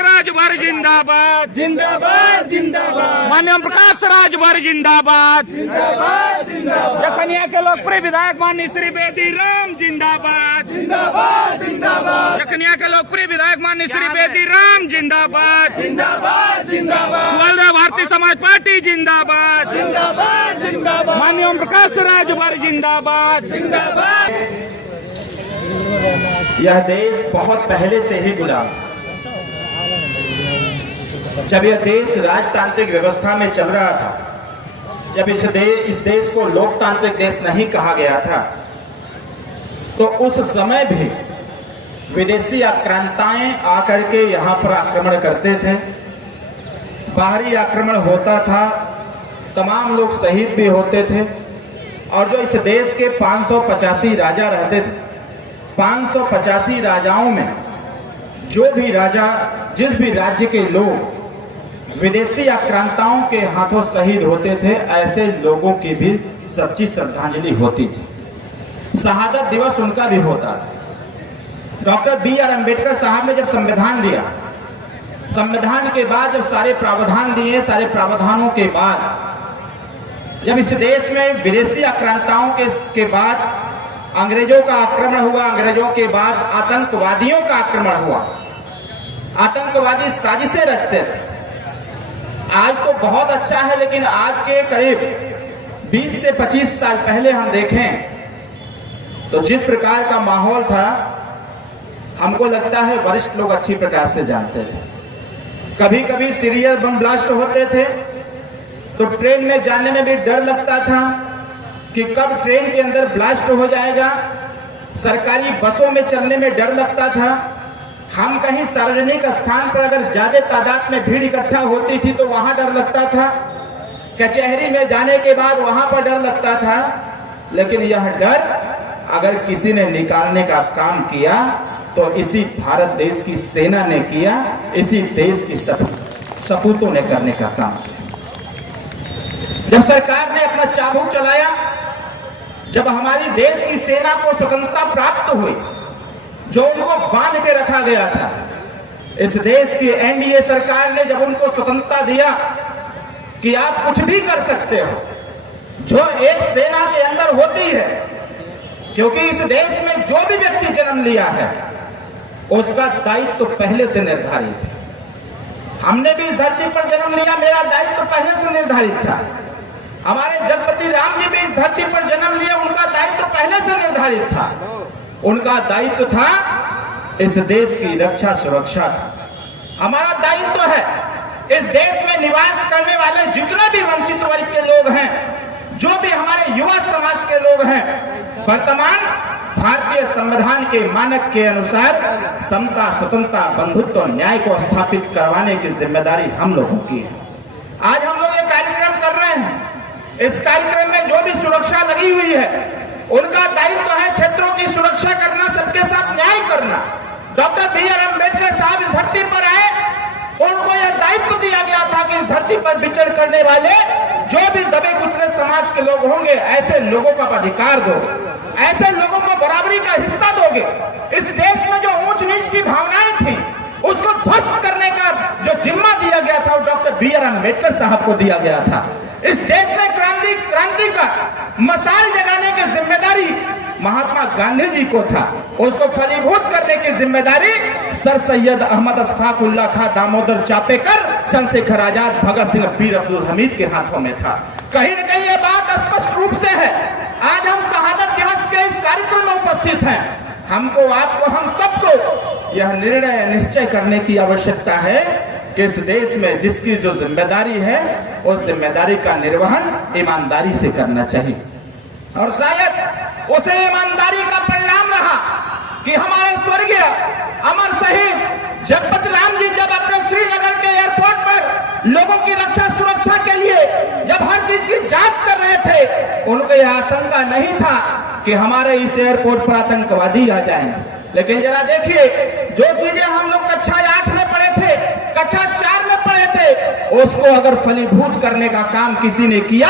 राजभर जिंदाबाद जिंदाबाद जिंदाबाद। माननीय ओम प्रकाश राजभर जिंदाबाद जिंदाबाद जिंदाबाद। जखनिया के लोकप्रिय विधायक माननीय श्री बेदी राम जिंदाबाद जिंदाबाद जिंदाबाद। जखनिया के लोकप्रिय विधायक माननीय श्री बेदी राम जिंदाबाद जिंदाबाद जिंदाबाद। सुवर्ण भारतीय समाज पार्टी जिंदाबाद जिंदाबाद जिंदाबाद। माननीय ओम प्रकाश राजभर जिंदाबाद जिंदाबाद। यह देश बहुत पहले से ही गुलाम था। जब यह देश राजतांत्रिक व्यवस्था में चल रहा था, जब इस देश को लोकतांत्रिक देश नहीं कहा गया था, तो उस समय भी विदेशी आक्रांताएं आकर के यहाँ पर आक्रमण करते थे। बाहरी आक्रमण होता था, तमाम लोग शहीद भी होते थे। और जो इस देश के 585 राजा रहते थे, 585 राजाओं में जो भी राजा, जिस भी राज्य के लोग विदेशी आक्रांताओं के हाथों शहीद होते थे, ऐसे लोगों की भी सच्ची श्रद्धांजलि होती थी। शहादत दिवस उनका भी होता था। डॉक्टर BR अम्बेडकर साहब ने जब संविधान दिया, संविधान के बाद जब सारे प्रावधान दिए, सारे प्रावधानों के बाद जब इस देश में विदेशी आक्रांताओं के बाद अंग्रेजों का आक्रमण हुआ, अंग्रेजों के बाद आतंकवादियों का आक्रमण हुआ, आतंकवादी साजिशें रचते थे। आज तो बहुत अच्छा है, लेकिन आज के करीब 20 से 25 साल पहले हम देखें तो जिस प्रकार का माहौल था, हमको लगता है वरिष्ठ लोग अच्छी प्रकार से जानते थे। कभी कभी सीरियल बम ब्लास्ट होते थे तो ट्रेन में जाने में भी डर लगता था कि कब ट्रेन के अंदर ब्लास्ट हो जाएगा। सरकारी बसों में चलने में डर लगता था। हम कहीं सार्वजनिक स्थान पर अगर ज्यादा तादाद में भीड़ इकट्ठा होती थी तो वहां डर लगता था। कचहरी में जाने के बाद वहां पर डर लगता था। लेकिन यह डर अगर किसी ने निकालने का काम किया तो इसी भारत देश की सेना ने किया, इसी देश की सपूतों ने करने का काम किया। जब सरकार ने अपना चाबुक चलाया, जब हमारी देश की सेना को स्वतंत्रता प्राप्त हुई, जो उनको बांध के रखा गया था, इस देश की NDA सरकार ने जब उनको स्वतंत्रता दिया कि आप कुछ भी कर सकते हो, जो एक सेना के अंदर होती है, क्योंकि इस देश में जो भी व्यक्ति जन्म लिया है उसका दायित्व तो पहले से निर्धारित है। हमने भी इस धरती पर जन्म लिया, मेरा दायित्व तो पहले से निर्धारित था। हमारे जगपति राम जी भी इस धरती पर जन्म लिया, उनका दायित्व तो पहले से निर्धारित था। उनका दायित्व था इस देश की रक्षा सुरक्षा का। हमारा दायित्व है इस देश में निवास करने वाले जितने भी वंचित वर्ग के लोग हैं, जो भी हमारे युवा समाज के लोग हैं, वर्तमान भारतीय संविधान के मानक के अनुसार समता, स्वतंत्रता, बंधुत्व और न्याय को स्थापित करवाने की जिम्मेदारी हम लोगों की है। आज हम लोग ये कार्यक्रम कर रहे हैं। इस कार्यक्रम में जो भी सुरक्षा लगी हुई है, उनका दायित्व है क्षेत्रों की सुरक्षा करना, सबके साथ न्याय करना। डॉक्टर BR अम्बेडकर साहब इस धरती पर आए, उनको यह दायित्व दिया गया था कि इस धरती पर विचरण करने वाले जो भी दबे कुचले समाज के लोग होंगे, ऐसे लोगों को अधिकार दो, ऐसे लोगों को बराबरी का हिस्सा दोगे। इस देश में जो ऊंच नीच की भावनाएं थी, उसको ध्वस्त करने का जो जिम्मा दिया गया था, वो डॉक्टर BR अम्बेडकर साहब को दिया गया था। इस देश में क्रांति का मसाल जगाने की जिम्मेदारी महात्मा गांधी जी को था। उसको फलीभूत करने की जिम्मेदारी सर सैयद अहमद अशफाक उल्लाह खां, दामोदर चापेकर, चंद्रशेखर आजाद, भगत सिंह, वीर अब्दुल हमीद के हाथों में था। कहीं न कहीं ये बात स्पष्ट रूप से है। आज हम शहादत दिवस के इस कार्यक्रम में उपस्थित हैं। हमको, आपको, हम सबको यह निर्णय निश्चय करने की आवश्यकता है कि इस देश में जिसकी जो जिम्मेदारी है, उस जिम्मेदारी का निर्वहन ईमानदारी से करना चाहिए। और शायद उसे ईमानदारी का परिणाम रहा कि हमारे स्वर्गीय अमर शहीद जगपति राम जी जब अपने श्रीनगर के एयरपोर्ट पर लोगों की रक्षा सुरक्षा के लिए जब हर चीज की जांच कर रहे थे, उनको यह आशंका नहीं था कि हमारे इस एयरपोर्ट पर आतंकवादी आ जाएंगे। लेकिन जरा देखिए, जो चीजें हम लोग कक्षा 8 में पढ़े थे, कक्षा 4 में पढ़े थे, उसको अगर फलीभूत करने का काम किसी ने किया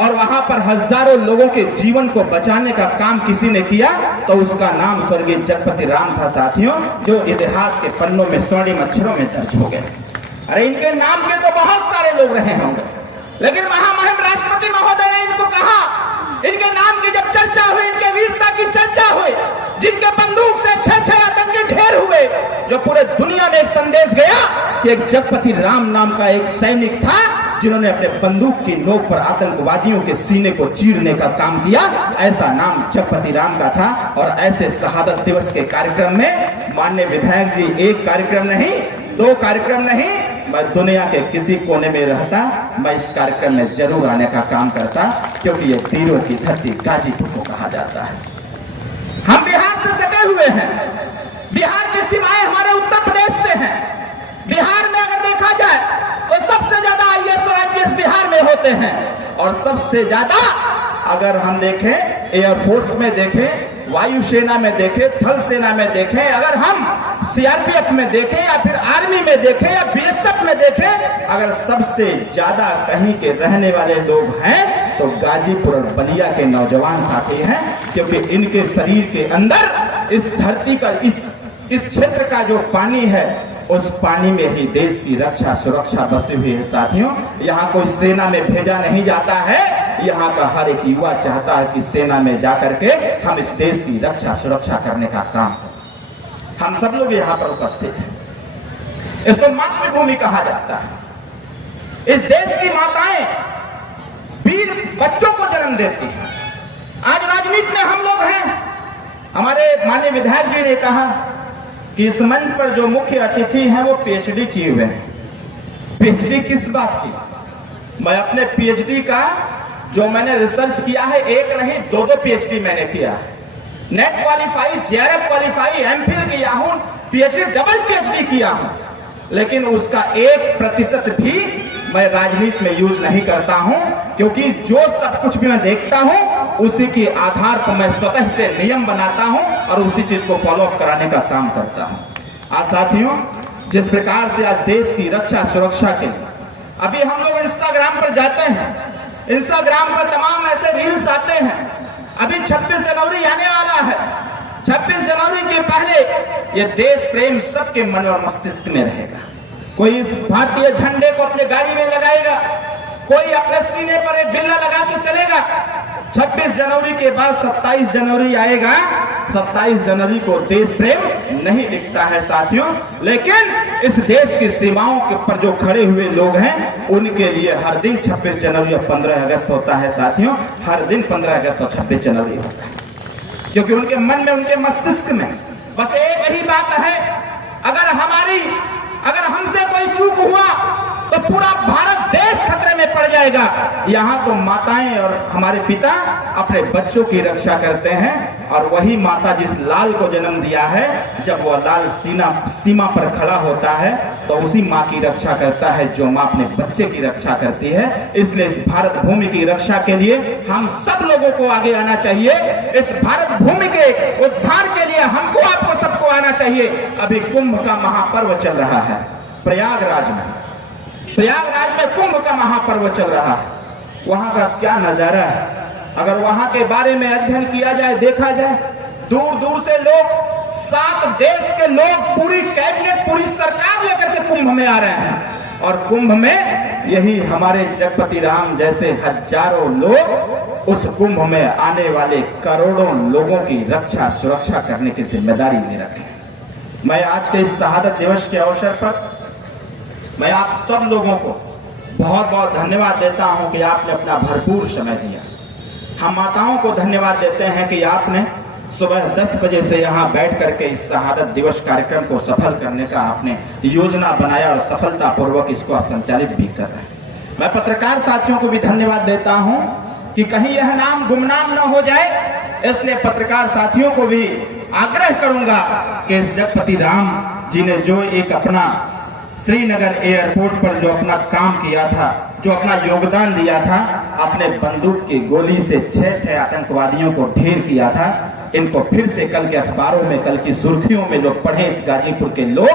और वहां पर हजारों लोगों के जीवन को बचाने का काम किसी ने किया तो उसका नाम स्वर्गीय जगपति राम था साथियों, जो इतिहास के पन्नों में स्वर्णिम अक्षरों में दर्ज हो गए। अरे इनके नाम के तो बहुत सारे लोग रहे होंगे, लेकिन महामहिम राष्ट्रपति महोदय ने इनको कहा, इनके नाम की जब चर्चा हुई, इनके वीरता की चर्चा हुई, जिनके बंदूक से 6 आतंकी ढेर हुए, जो पूरे दुनिया में एक संदेश गया कि एक जगपति राम नाम का एक सैनिक था जिन्होंने अपने बंदूक की नोक पर आतंकवादियों के सीने को चीरने का काम किया, ऐसा नाम जगपति राम का था। और ऐसे शहादत दिवस के कार्यक्रम में माननीय विधायक जी, एक कार्यक्रम नहीं, 2 कार्यक्रम नहीं, मैं दुनिया के किसी कोने में रहता, मैं इस कार्यक्रम में जरूर आने का काम करता, क्योंकि ये वीरों की धरती गाजीपुर को कहा जाता है। हम बिहार से सटे हुए हैं, बिहार की सीमाएं हमारे उत्तर प्रदेश से हैं। बिहार में अगर देखा जाए तो सबसे ज्यादा IAS और IPS बिहार में होते हैं, और सबसे ज्यादा अगर हम देखें एयरफोर्स में देखें, वायुसेना में देखें, थल सेना में देखें, अगर हम CRPF में देखें या फिर आर्मी में देखें या BSF में देखें, अगर सबसे ज्यादा कहीं के रहने वाले लोग हैं तो गाजीपुर और बलिया के नौजवान साथी हैं, क्योंकि इनके शरीर के अंदर इस धरती का इस क्षेत्र का जो पानी है, उस पानी में ही देश की रक्षा सुरक्षा बसी हुई है साथियों। यहाँ कोई सेना में भेजा नहीं जाता है, यहाँ का हर एक युवा चाहता है कि सेना में जाकर के हम इस देश की रक्षा सुरक्षा करने का काम करें। हम सब लोग यहाँ पर उपस्थित हैं, इसको मातृभूमि कहा जाता है। इस देश की माताएं वीर बच्चों को जन्म देती है। आज राजनीति में हम लोग हैं, हमारे माननीय विधायक जी ने कहा कि इस मंच पर जो मुख्य अतिथि हैं वो PhD किए हुए हैं। PhD किस बात की? मैं अपने PhD का जो मैंने रिसर्च किया है, एक नहीं 2 PhD मैंने किया है। Net qualify, JRF qualify, MPhil किया हूं, PhD डबल PhD किया हूं, लेकिन उसका 1% भी मैं राजनीति में यूज नहीं करता हूं, क्योंकि जो सब कुछ भी मैं देखता हूं उसी के आधार पर मैं स्वतः से नियम बनाता हूं और उसी चीज को फॉलो अप कराने का काम करता हूं। आज साथियों, जिस प्रकार से आज देश की रक्षा सुरक्षा के लिए अभी हम लोग इंस्टाग्राम पर जाते हैं, इंस्टाग्राम पर तमाम ऐसे रील्स आते हैं। अभी 26 जनवरी आने वाला है, 26 जनवरी के पहले ये देश प्रेम सबके मन और मस्तिष्क में रहेगा। कोई इस भारतीय झंडे को अपने गाड़ी में लगाएगा, कोई अपने सीने पर एक बिल्ला लगा के चलेगा। 26 जनवरी के बाद 27 जनवरी आएगा। 27 जनवरी को देश प्रेम नहीं दिखता है साथियों, लेकिन इस देश की सीमाओं के पर जो खड़े हुए लोग हैं उनके लिए हर दिन 26 जनवरी और 15 अगस्त होता है साथियों। हर दिन 15 अगस्त और 26 जनवरी होता है, क्योंकि उनके मन में, उनके मस्तिष्क में बस एक ही बात है, अगर हमसे कोई चूक हुआ तो पूरा भारत देश खतरे में पड़ जाएगा। यहाँ तो माताएं और हमारे पिता अपने बच्चों की रक्षा करते हैं, और वही माता जिस लाल को जन्म दिया है, जब वह लाल सीमा पर खड़ा होता है तो उसी माँ की रक्षा करता है जो माँ अपने बच्चे की रक्षा करती है। इसलिए इस भारत भूमि की रक्षा के लिए हम सब लोगों को आगे आना चाहिए। इस भारत भूमि के उद्धार के लिए हमको, आपको सबको आना चाहिए। अभी कुंभ का महापर्व चल रहा है प्रयागराज में कुंभ का महापर्व चल रहा है। वहां का क्या नजारा है, अगर वहां के बारे में अध्ययन किया जाए, देखा जाए, दूर दूर से लोग, 7 देश के लोग, पूरी कैबिनेट, पूरी सरकार लेकर के कुंभ में आ रहे हैं। और कुंभ में यही हमारे जगपति राम जैसे हजारों लोग उस कुंभ में आने वाले करोड़ों लोगों की रक्षा सुरक्षा करने की जिम्मेदारी ले रखे हैं। मैं आज के इस शहादत दिवस के अवसर पर मैं आप सब लोगों को बहुत बहुत धन्यवाद देता हूं कि आपने अपना भरपूर समय दिया। हम माताओं को धन्यवाद देते हैं कि आपने सुबह 10 बजे से यहाँ बैठ करके इस शहादत दिवस कार्यक्रम को सफल करने का आपने योजना बनाया और सफलतापूर्वक इसको संचालित भी कर रहे हैं। मैं पत्रकार साथियों को भी धन्यवाद देता हूं कि कहीं यह नाम गुमनाम न हो जाए, इसलिए पत्रकार साथियों को भी आग्रह करूंगा कि इस जगपति राम जी ने जो एक अपना श्रीनगर एयरपोर्ट पर जो अपना काम किया था, जो अपना योगदान दिया था, अपने बंदूक की गोली से 6 आतंकवादियों को ढेर किया था, इनको फिर से कल के अखबारों में, कल की सुर्खियों में लोग पढ़ें, इस गाजीपुर के लोग,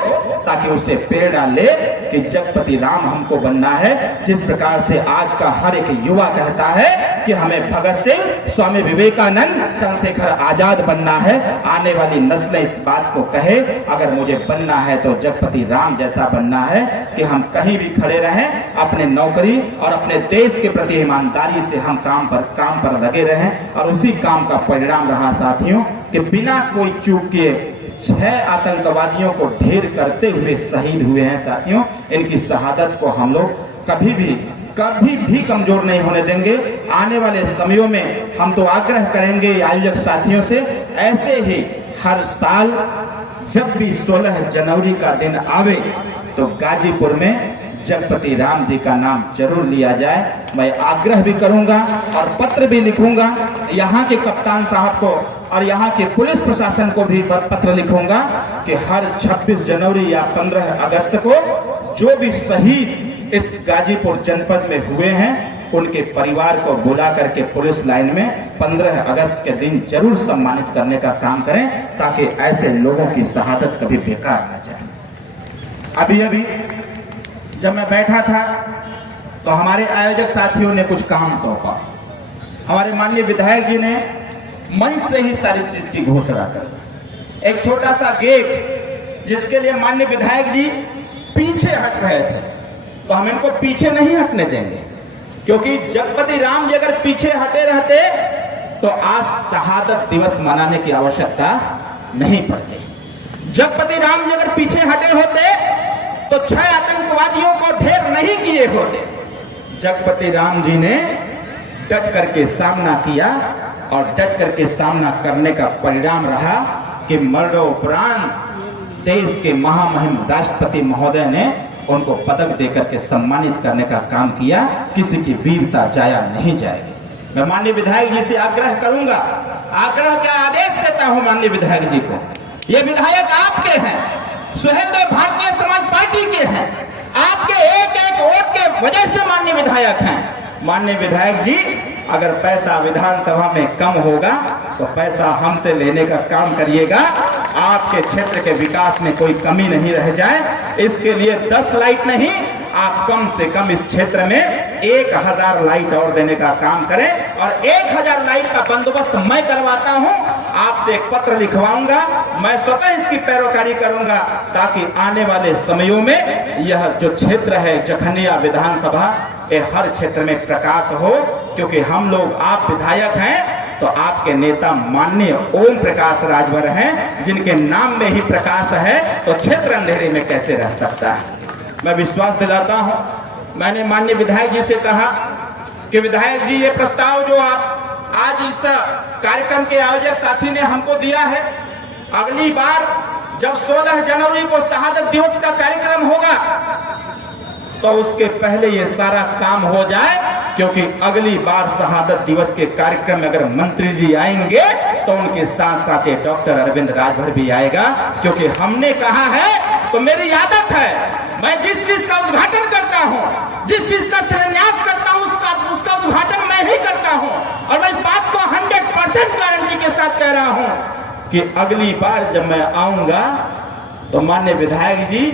ताकि उससे प्रेरणा ले कि जगपति राम हमको बनना है। जिस प्रकार से आज का हर एक युवा कहता है कि हमें भगत सिंह, स्वामी विवेकानंद, चंद्रशेखर आजाद बनना है, आने वाली नस्लें इस बात को कहे अगर मुझे बनना है तो जगपति राम जैसा बनना है कि हम कहीं भी खड़े रहें, अपने नौकरी और अपने देश के प्रति ईमानदारी से हम काम पर लगे रहें। और उसी काम का परिणाम रहा साथियों कि बिना कोई चूक किए 6 आतंकवादियों को ढेर करते हुए शहीद हुए हैं साथियों। इनकी शहादत को हम लोग कभी भी कमजोर नहीं होने देंगे। आने वाले समयों में हम तो आग्रह करेंगे आयोजक साथियों से, ऐसे ही हर साल जब भी 16 जनवरी का दिन आवे तो गाजीपुर में जगपति राम जी का नाम जरूर लिया जाए। मैं आग्रह भी करूंगा और पत्र भी लिखूंगा यहाँ के कप्तान साहब को और यहाँ के पुलिस प्रशासन को भी पत्र लिखूंगा कि हर 26 जनवरी या 15 अगस्त को जो भी शहीद इस गाजीपुर जनपद में हुए हैं उनके परिवार को बुला करके पुलिस लाइन में 15 अगस्त के दिन जरूर सम्मानित करने का काम करें, ताकि ऐसे लोगों की शहादत कभी बेकार न जाए। अभी जब मैं बैठा था तो हमारे आयोजक साथियों ने कुछ काम सौंपा। हमारे माननीय विधायक जी ने मंच से ही सारी चीज की घोषणा कर, एक छोटा सा गेट जिसके लिए माननीय विधायक जी पीछे हट रहे थे, तो हम इनको पीछे नहीं हटने देंगे, क्योंकि जगपति राम जी अगर पीछे हटे रहते तो आज शहादत दिवस मनाने की आवश्यकता नहीं पड़ती। जगपति राम जी अगर पीछे हटे होते तो 6 आतंकवादियों को ढेर नहीं किए होते। जगपति राम जी ने डट करके सामना किया और डट करके सामना करने का परिणाम रहा कि मरणोपरांत देश के महामहिम राष्ट्रपति महोदय ने उनको पदक देकर के सम्मानित करने का काम किया। किसी की वीरता जाया नहीं जाएगी। मैं माननीय विधायक जी से आग्रह करूंगा, आग्रह क्या आदेश देता हूं माननीय विधायक जी को, ये विधायक आपके हैं, सुहेलदेव भारतीय समाज पार्टी के हैं, आपके एक एक वोट के वजह से माननीय विधायक हैं। माननीय विधायक जी अगर पैसा विधानसभा में कम होगा तो पैसा हमसे लेने का काम करिएगा, आपके क्षेत्र के विकास में कोई कमी नहीं रह जाए। इसके लिए 10 लाइट नहीं, आप कम से कम इस क्षेत्र में 1000 लाइट और देने का काम करें, और 1000 लाइट का बंदोबस्त मैं करवाता हूं। आपसे एक पत्र लिखवाऊंगा, मैं स्वतः इसकी पैरोकारी करूंगा, ताकि आने वाले समयों में यह जो क्षेत्र है जखनिया विधानसभा, ये हर क्षेत्र में प्रकाश हो। क्योंकि हम लोग, आप विधायक हैं तो आपके नेता माननीय ओम प्रकाश राजभर हैं, जिनके नाम में ही प्रकाश है, तो क्षेत्र अंधेरे में कैसे रह सकता है। मैं विश्वास दिलाता हूं, मैंने माननीय विधायक जी से कहा कि विधायक जी ये प्रस्ताव जो आप आज इस कार्यक्रम के आयोजक साथी ने हमको दिया है, अगली बार जब 16 जनवरी को शहादत दिवस का कार्यक्रम होगा तो उसके पहले ये सारा काम हो जाए, क्योंकि अगली बार शहादत दिवस के कार्यक्रम में अगर मंत्री जी आएंगे तो उनके साथ साथ ये डॉक्टर अरविंद राजभर भी आएगा। क्योंकि हमने कहा है, तो मेरी आदत है, मैं जिस चीज का उद्घाटन करता हूं, जिस चीज का शिलान्यास करता हूं, उसका उद्घाटन मैं ही करता हूं। और मैं इस बात को 100% गारंटी के साथ कह रहा हूं कि अगली बार जब मैं आऊंगा तो माननीय विधायक जी,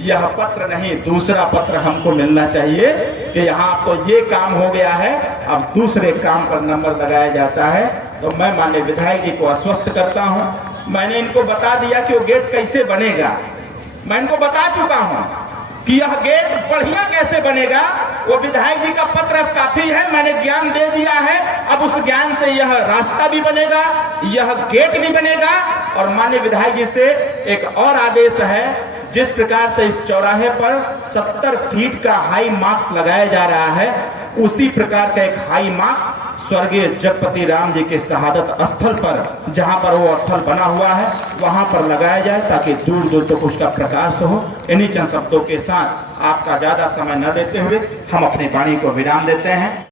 यह पत्र नहीं, दूसरा पत्र हमको मिलना चाहिए कि यहाँ तो ये काम हो गया है, अब दूसरे काम पर नंबर लगाया जाता है। तो मैं माननीय विधायक जी को आश्वस्त करता हूँ। मैंने इनको बता दिया कि वो गेट कैसे बनेगा, मैं इनको बता चुका हूँ कि यह गेट बढ़िया कैसे बनेगा। वो विधायक जी का पत्र अब काफी है, मैंने ज्ञान दे दिया है, अब उस ज्ञान से यह रास्ता भी बनेगा, यह गेट भी बनेगा। और माननीय विधायक जी से एक और आदेश है, जिस प्रकार से इस चौराहे पर 70 फीट का हाई मार्क्स लगाया जा रहा है, उसी प्रकार का एक हाई मार्क्स स्वर्गीय जगपति राम जी के शहादत स्थल पर, जहां पर वो स्थल बना हुआ है, वहां पर लगाया जाए, ताकि दूर दूर तक उसका प्रकाश हो। इन्हीं चंद शब्दों के साथ आपका ज्यादा समय न देते हुए हम अपनी वाणी को विराम देते हैं।